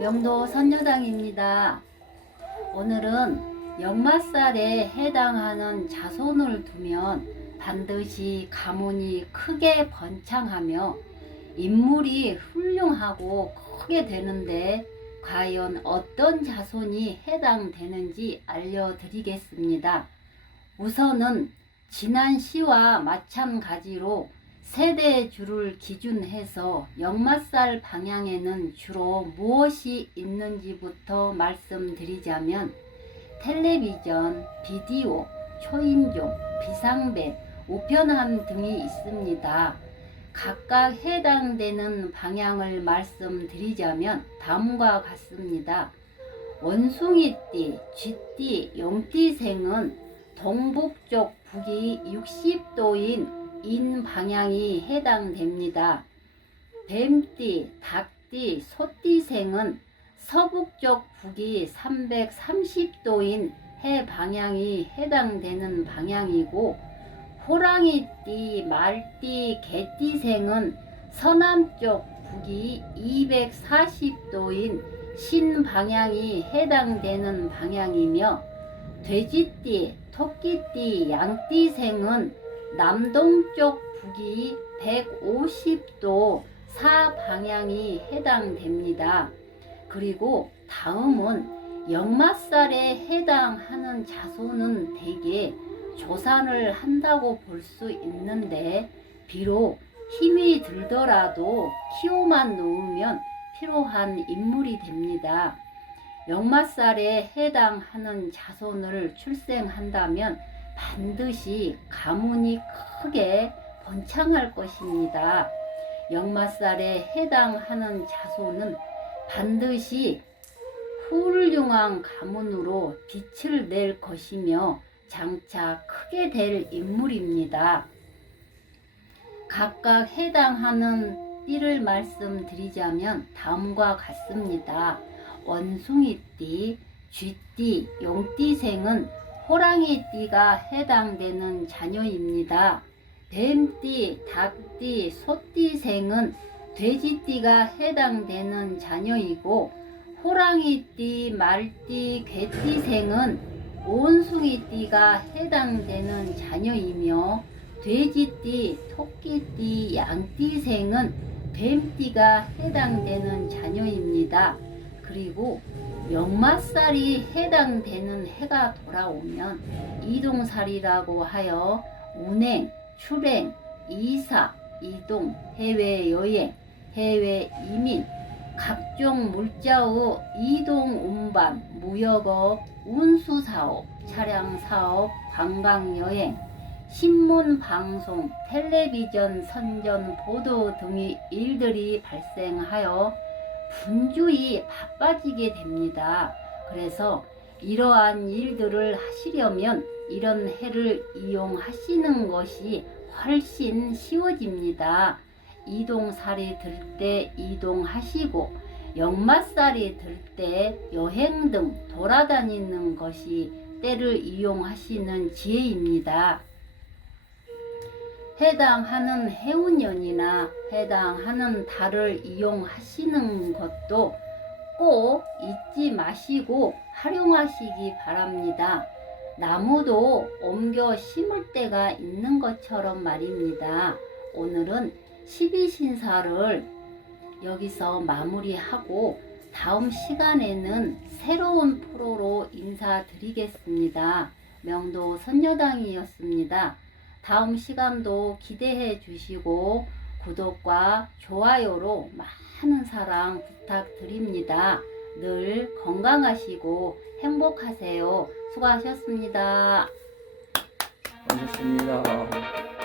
명도 선녀당입니다. 오늘은 역마살에 해당하는 자손을 두면 반드시 가문이 크게 번창하며 인물이 훌륭하고 크게 되는데 과연 어떤 자손이 해당되는지 알려드리겠습니다. 우선은 지난 시와 마찬가지로 세대 줄을 기준해서 역마살 방향에는 주로 무엇이 있는지부터 말씀드리자면 텔레비전, 비디오, 초인종, 비상벨, 우편함 등이 있습니다. 각각 해당되는 방향을 말씀드리자면 다음과 같습니다. 원숭이띠, 쥐띠, 용띠생은 동북쪽 북이 60도인 인 방향이 해당됩니다. 뱀띠, 닭띠, 소띠생은 서북쪽 북이 330도인 해 방향이 해당되는 방향이고 호랑이띠, 말띠, 개띠생은 서남쪽 북이 240도인 신 방향이 해당되는 방향이며 돼지띠, 토끼띠, 양띠생은 남동쪽 북이 150도 사 방향이 해당됩니다. 그리고 다음은 역마살에 해당하는 자손은 대개 조산을 한다고 볼 수 있는데 비록 힘이 들더라도 키오만 놓으면 필요한 인물이 됩니다. 역마살에 해당하는 자손을 출생한다면 반드시 가문이 크게 번창할 것입니다. 역마살에 해당하는 자손은 반드시 훌륭한 가문으로 빛을 낼 것이며 장차 크게 될 인물입니다. 각각 해당하는 띠를 말씀드리자면 다음과 같습니다. 원숭이띠, 쥐띠, 용띠생은 호랑이띠가 해당되는 자녀입니다. 뱀띠, 닭띠, 소띠생은 돼지띠가 해당되는 자녀이고 호랑이띠, 말띠, 개띠생은 온숭이띠가 해당되는 자녀이며 돼지띠, 토끼띠, 양띠생은 뱀띠가 해당되는 자녀입니다. 그리고 역마살이 해당되는 해가 돌아오면 이동살이라고 하여 운행, 출행, 이사, 이동, 해외여행, 해외 이민, 각종 물자의 이동 운반, 무역업, 운수사업, 차량사업, 관광여행, 신문 방송, 텔레비전 선전 보도 등의 일들이 발생하여 분주히 바빠지게 됩니다. 그래서 이러한 일들을 하시려면 이런 해를 이용하시는 것이 훨씬 쉬워집니다. 이동살이 들 때 이동하시고 역마살이 들 때 여행 등 돌아다니는 것이 때를 이용하시는 지혜입니다. 해당하는 해운년이나 해당하는 달을 이용하시는 것도 꼭 잊지 마시고 활용하시기 바랍니다. 나무도 옮겨 심을 때가 있는 것처럼 말입니다. 오늘은 12신사를 여기서 마무리하고 다음 시간에는 새로운 프로로 인사드리겠습니다. 명도 선녀당이었습니다. 다음 시간도 기대해 주시고 구독과 좋아요로 많은 사랑 부탁드립니다. 늘 건강하시고 행복하세요. 수고하셨습니다. 반갑습니다.